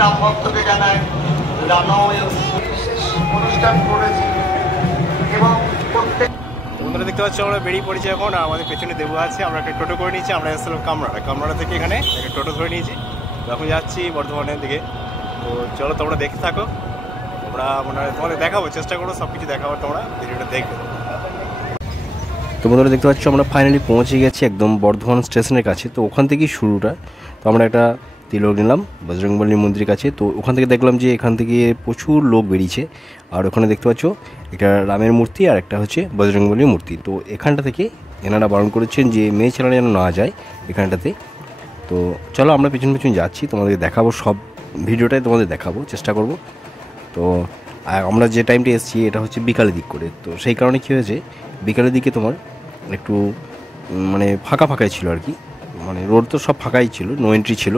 রাম ভক্তকে জানাই রামনবমী বিশেষ অনুষ্ঠান করেছি এবং প্রত্যেক বন্ধুরা দেখতে পাচ্ছি আমরা বেরিয়ে পড়েছি এখন। আমাদের পেছনে দেবু আছে, আমরা একটা টোটো করে নিয়েছি। আমরা এসেছিলাম কামরাড়া থেকে এখানে একটা টোটো ধরে নিয়েছি। তো এখন যাচ্ছি বর্ধমানের দিকে। তো চলো তোমরা দেখতে থাকো, আমরা তোমাদের দেখাবো, চেষ্টা করো সব কিছু দেখাবো, তোমরা ভিডিওটা দেখবে। তো বন্ধুরা দেখতে পাচ্ছ আমরা ফাইনালি পৌঁছে গেছি একদম বর্ধমান স্টেশনের কাছে। তো ওখান থেকেই শুরুটা। তো আমরা একটা তিলক নিলাম বজরংবলী মন্দিরের কাছে। তো ওখান থেকে দেখলাম যে এখান থেকে প্রচুর লোক বেরিয়েছে। আর ওখানে দেখতে পাচ্ছ একটা রামের মূর্তি আর একটা হচ্ছে বজরংবলীর মূর্তি। তো এখানটা থেকে এনারা বারণ করেছেন যে মেয়ে ছেলেরা যেন না যায় এখানটাতে। তো চলো আমরা পেছন পেছন যাচ্ছি, তোমাদের দেখাবো, সব ভিডিওটাই তোমাদের দেখাবো, চেষ্টা করব। তো আমরা যে টাইমটা এসেছি এটা হচ্ছে বিকালের দিক করে। তো সেই কারণে কী হয়েছে, বিকালের দিকে তোমার একটু মানে ফাঁকাই ছিল আর কি। মানে রোড তো সব ফাঁকাই ছিল, নো এন্ট্রি ছিল।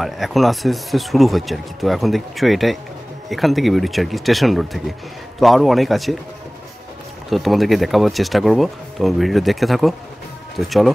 আর এখন আস্তে আস্তে শুরু হচ্ছে আর কি। তো এখন দেখছো এটা এখান থেকে বেরোচ্ছে আর কি, স্টেশন রোড থেকে। তো আরও অনেক আছে, তো তোমাদেরকে দেখাবার চেষ্টা করব। তো ভিডিও দেখতে থাকো। তো চলো।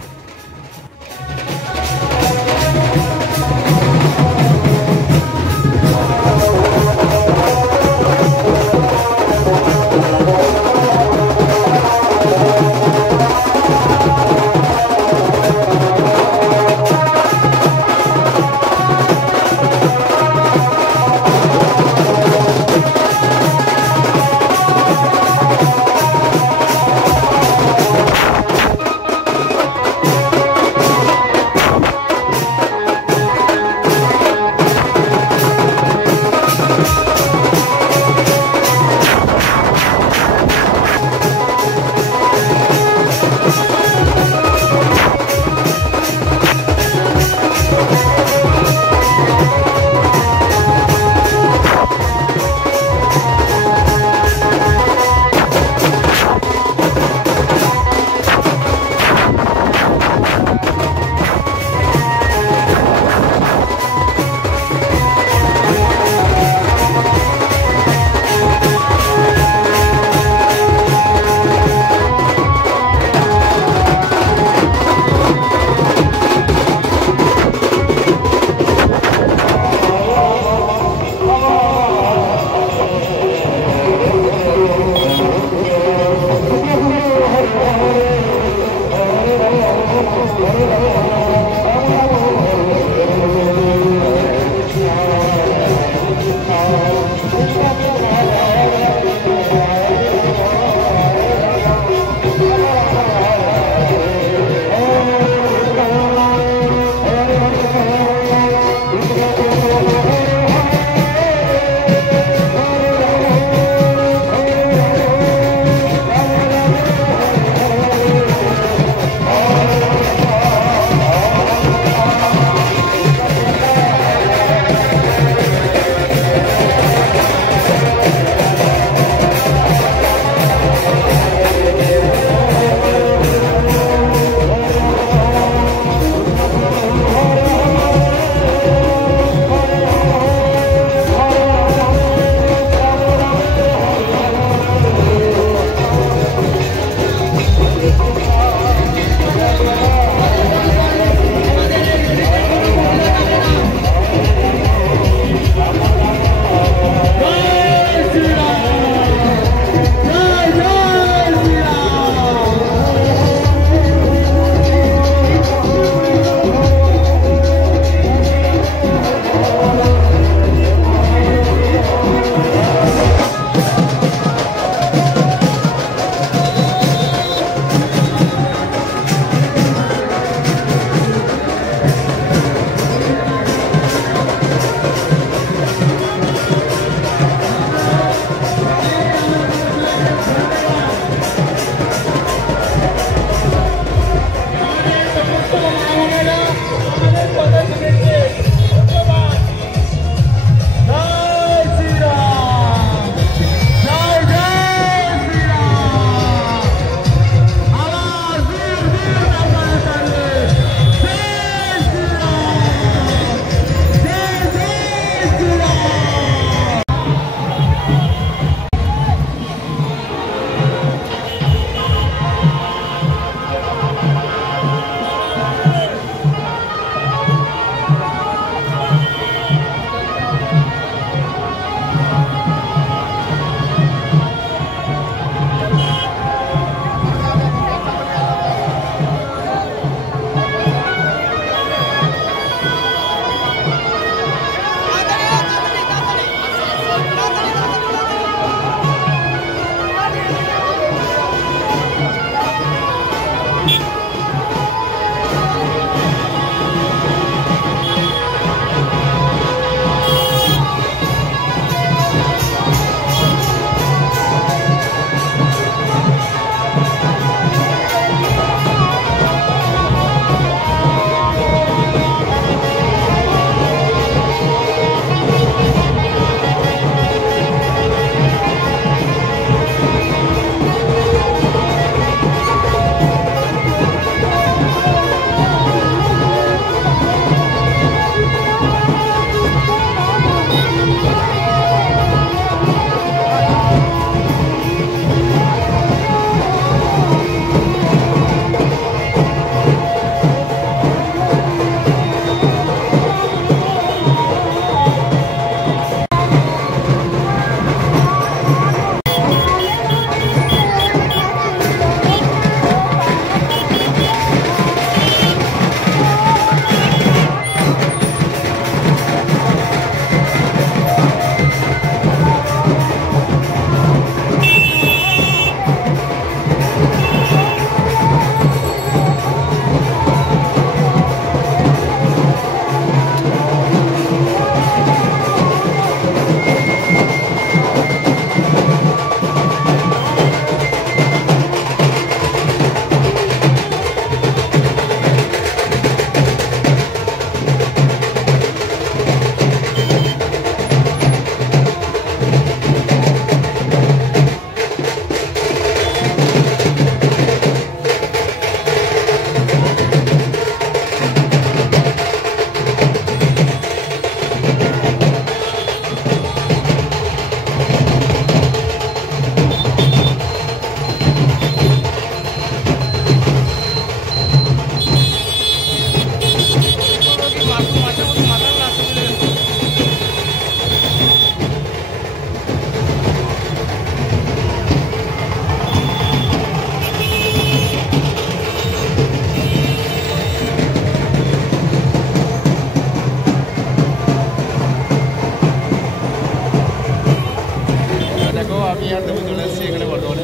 আর দেবো চলে এসেছি এখানে বর্ধমানে।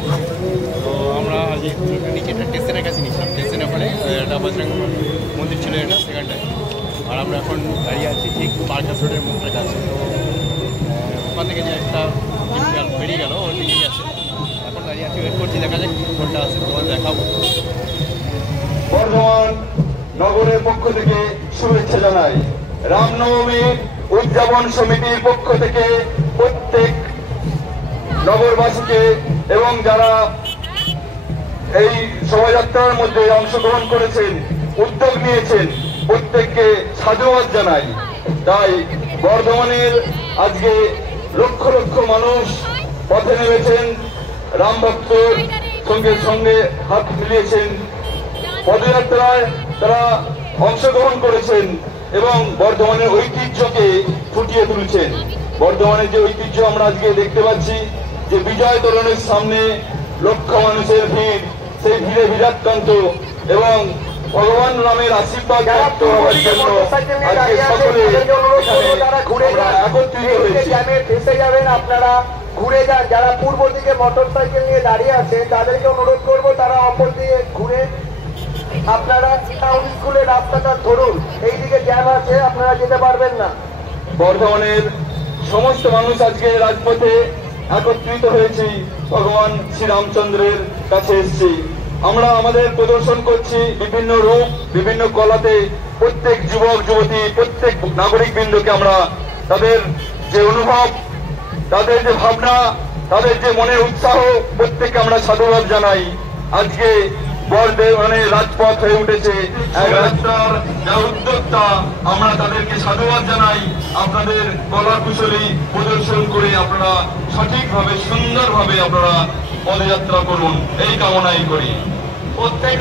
তো আমরা আজকে নিচে একটা স্টেশনের কাছে নিয়েছিলাম, স্টেশনের ওখানে একটা বজরং মন্দির ছিল এটা সেখানটায়। আর আমরা এখন দাঁড়িয়ে আছি ঠিক পার্কাস রোডের মুখটার কাছে। তো ওখান থেকে যে একটা বেরিয়ে গেল ওর দিকেই আছে, এখন দাঁড়িয়ে আছি ওয়েট করছি, দেখা যাক কোনটা আছে তোমাদের দেখাবো। বর্ধমান নগরের পক্ষ থেকে শুভেচ্ছা জানাই। রামনবমী উদযাপন সমিতির পক্ষ থেকে প্রত্যেক নগরবাসীকে এবং যারা এই শোভাযাত্রার মধ্যে অংশগ্রহণ করেছেন, উদ্যোগ নিয়েছেন, প্রত্যেককে সাধুবাদ জানাই। তাই বর্ধমানের আজকে লক্ষ লক্ষ মানুষ পথে নেমেছেন, রাম ভক্তর সঙ্গে সঙ্গে হাত মিলিয়েছেন, পদযাত্রায় তারা অংশগ্রহণ করেছেন এবং বর্ধমানের ঐতিহ্যকে ফুটিয়ে তুলেছেন। বর্ধমানের যে ঐতিহ্য আমরা আজকে দেখতে পাচ্ছি যে বিজয় তোরণের সামনে লক্ষ মানুষের ভিড়, সেই ভিড়ে ভিড়াক্রান্ত এবং ভগবান রামের আশীর্বাদ প্রাপ্ত হওয়ার জন্য আজকে সকলে একত্রিত হয়েছে। ফেসে যাবেন আপনারা, ঘুরে যান। যারা পূর্ব দিকে মোটর সাইকেল নিয়ে দাঁড়িয়ে আছে তাদেরকে অনুরোধ করবো তারা অপর দিকে ঘুরে আপনারা টাউন স্কুলের রাস্তাটা ধরুন, এইদিকে জ্যাম আছে, আপনারা যেতে পারবেন না। বর্ধমানের সমস্ত মানুষ আজকে রাজপথে একত্রিত হয়েছি, ভগবান শ্রীরামচন্দ্রের কাছে এসেছি। আমরা আমাদের প্রদর্শন করছি বিভিন্ন রূপ, বিভিন্ন কলাতে। প্রত্যেক যুবক যুবতী, প্রত্যেক নাগরিক বৃন্দকে আমরা তাদের যে অনুভব, তাদের যে ভাবনা, তাদের যে মনের উৎসাহ, প্রত্যেককে আমরা সাধুবাদ জানাই। আজকে বর্ধমানে রাজপথ হয়ে উঠেছে এক রাস্তার যা উদ্যোক্তা, আমরা তাদেরকে সাধুবাদ জানাই। আপনাদের কলা কুশলী প্রদর্শন করে আপনারা সঠিকভাবে সুন্দরভাবে আপনারা পদযাত্রা করুন, এই কামনাই করি। প্রত্যেক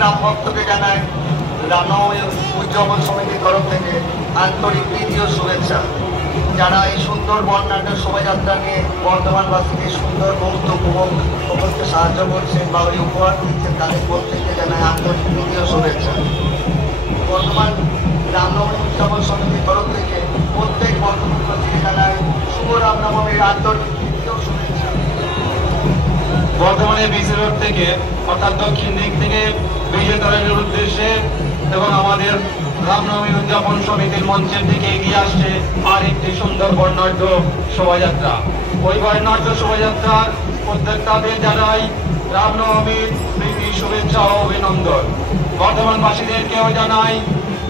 রাম ভক্তকে জানাই রামনবমী উদযাপন সমিতির তরফ থেকে আন্তরিক প্রীতি ও শুভেচ্ছা। যারা এই সুন্দর বর্ণাঢ্য শোভাযাত্রা নিয়ে বর্ধমানবাসীকে সুন্দর মুহূর্ত উপভোগ করতে সাহায্য করছেন বা ওই উপহার দিচ্ছেন, তাদের প্রত্যেককে জানাই আন্তরিক প্রীতি ও শুভেচ্ছা। বর্ধমান রামনবমী উদযাপন সমিতির তরফ থেকে প্রত্যেক বর্ধমানবাসীকে জানাই শুভ রামনবমীর আন্তরিক প্রীতি ও শুভেচ্ছা। বর্ধমানে বিসি রোড থেকে অর্থাৎ দক্ষিণ দিক থেকে বিজয় তোরণের উদ্দেশ্যে এবং আমাদের রামনবমী উদযাপন সমিতির মঞ্চের দিকে এগিয়ে আসছে আর একটি সুন্দর বর্ণাঢ্য শোভাযাত্রা। ওই বর্ণাঢ্য শোভাযাত্রার উদ্যোক্তাদের জানাই রামনবমীর প্রীতি শুভেচ্ছা ও অভিনন্দন। বর্ধমানবাসীদেরকেও জানাই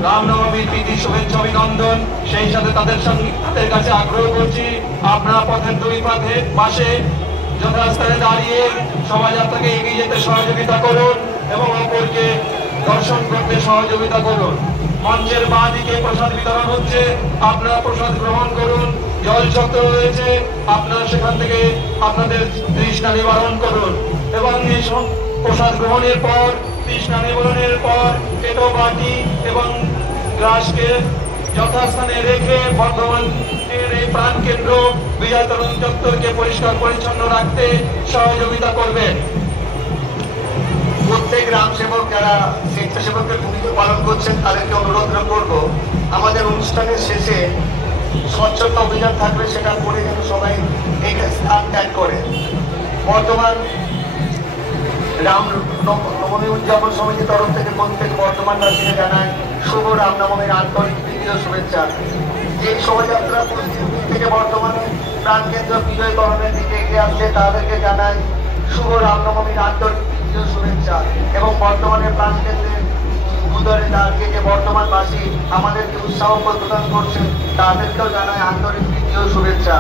রামনবমীর প্রীতি শুভেচ্ছা অভিনন্দন। সেই সাথে তাদের কাছে আগ্রহ করছি আপনারা পথের দুই পাশে যথাস্থানে দাঁড়িয়ে শোভাযাত্রাকে এগিয়ে যেতে সহযোগিতা করুন এবং অপরকে দর্শন করতে সহযোগিতা করুন। মঞ্চের বাঁ দিকে প্রসাদ বিতরণ হচ্ছে, আপনারা প্রসাদ গ্রহণ করুন। জল শক্ত রয়েছে, আপনারা সেখান থেকে আপনাদের তৃষ্ণা নিবারণ করুন এবং এই প্রসাদ গ্রহণের পর, তৃষ্ণা নিবারণের পর পেটো বাটি এবং গ্লাসকে যথাস্থানে রেখে বর্ধমানের এই প্রাণ কেন্দ্র বিজয় তোরণ চত্বরকে পরিষ্কার পরিচ্ছন্ন রাখতে সহযোগিতা করবেন। প্রত্যেক গ্রাম সেবক যারা স্বেচ্ছাসেবকের ভূমিকা পালন করছেন তাদেরকে অনুরোধ করব আমাদের অনুষ্ঠানের শেষে স্বচ্ছতা অভিযান থাকবে, সেটা করে যেন সবাই এই স্থান ত্যাগ করে। বর্তমান রামনবমী উদযাপন সমিতির তরফ থেকে প্রত্যেক বর্তমানবাসীকে জানায় শুভ রামনবমীর আন্তরিক প্রীতি ও শুভেচ্ছা। যে শোভাযাত্রা থেকে বর্তমানে প্রাণকেন্দ্র বিজয় তোরণের দিকে এগিয়ে আসছে তাদেরকে জানায় শুভ রামনবমীর আন্তরিক প্রীতি ও শুভেচ্ছা এবং বর্তমানের প্রাণকেন্দ্রের উদরে দাঁড়িয়ে যে বর্তমানবাসী আমাদেরকে উৎসাহ প্রদান করছেন তাদেরকেও জানায় আন্তরিক প্রীতি ও শুভেচ্ছা।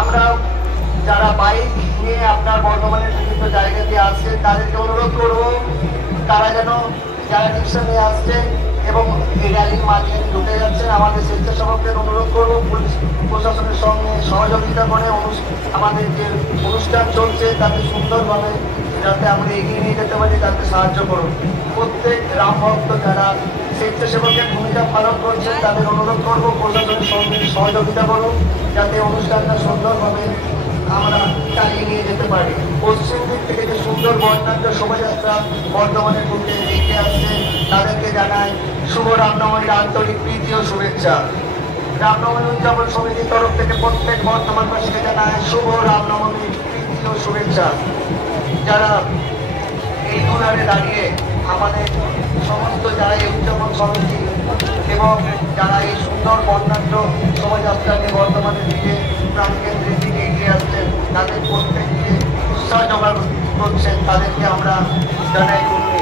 আমরা যারা বাইক নিয়ে আপনার বর্তমানের বিভিন্ন জায়গা দিয়ে আসছেন তাদেরকে অনুরোধ করব তারা যেন যারা রিক্সা নিয়ে আসছে এবং এই র্যালির মাঝখানে ঢুকে যাচ্ছেন আমাদের স্বেচ্ছাসেবকদের অনুরোধ করব পুলিশ প্রশাসনের সঙ্গে সহযোগিতা করে আমাদের যে অনুষ্ঠান চলছে তাতে সুন্দরভাবে যাতে আমরা এগিয়ে নিয়ে যেতে পারি তাতে সাহায্য করুন। প্রত্যেক রাম ভক্ত যারা স্বেচ্ছাসেবকের ভূমিকা পালন করছেন তাদের অনুরোধ করব প্রশাসনের সঙ্গে সহযোগিতা করুন যাতে অনুষ্ঠানটা সুন্দরভাবে আমরা চালিয়ে নিয়ে যেতে পারি। পশ্চিম দিক থেকে যে সুন্দর বর্ণাঢ্য শোভাযাত্রা বর্ধমানের বুকে এগিয়ে আসছে তাদেরকে জানাই শুভ রামনবমীর আন্তরিক প্রীতি ও শুভেচ্ছা। রামনবমী উদযাপন সমিতির তরফ থেকে প্রত্যেক বর্ধমানবাসীকে জানায় শুভ রামনবমী প্রীতি ও শুভেচ্ছা। যারা এই দুলারে দাঁড়িয়ে আমাদের সমস্ত যারা এই উদযাপন সমিতি এবং যারা এই সুন্দর বর্ণাঢ্য শোভাযাত্রাকে বর্তমানের দিকে প্রাণকেন্দ্রের দিকে এগিয়ে আসছেন, তাদের প্রত্যেককে উৎসাহ জোগাড় করছেন, তাদেরকে আমরা জানাই করছি।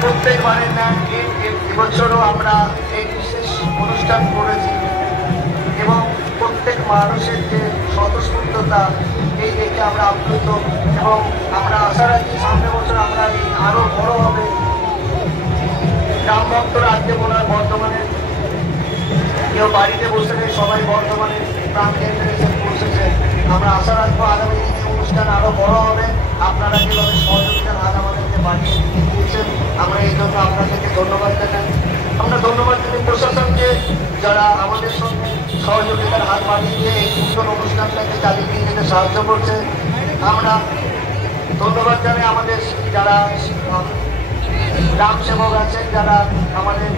প্রত্যেকবারের ন্যায় এবছরও আমরা এই বিশেষ অনুষ্ঠান করেছি এবং প্রত্যেক মানুষের যে স্বতঃস্ফূর্ততা এই দেখে আমরা আপ্লুত এবং আমরা আশা রাখি সামনের বছর আমরা এই আরো বড় হবে। রাম ভক্তরা আজকে মনে হয় বর্ধমানে কেউ বাড়িতে বসে নেই, সবাই বর্ধমানে প্রাণ কেন্দ্রে এসে বসেছে। আমরা আশা রাখবো আগামী দিনে অনুষ্ঠান আরো বড় হবে। আপনারা যেভাবে সহযোগিতার হাত আমাদেরকে বাড়িয়ে দিয়েছেন, আমরা এই জন্য আপনাদেরকে ধন্যবাদ জানাই। আমরা ধন্যবাদ জানাই প্রশাসনকে, যারা আমাদের সঙ্গে সহযোগিতার হাত বাড়িয়ে দিয়ে এই সুন্দর অনুষ্ঠানটাকে চালিয়ে নিয়ে যেতে সাহায্য করছে। আমরা ধন্যবাদ জানাই আমাদের যারা গ্রাম সেবক আছেন, যারা আমাদের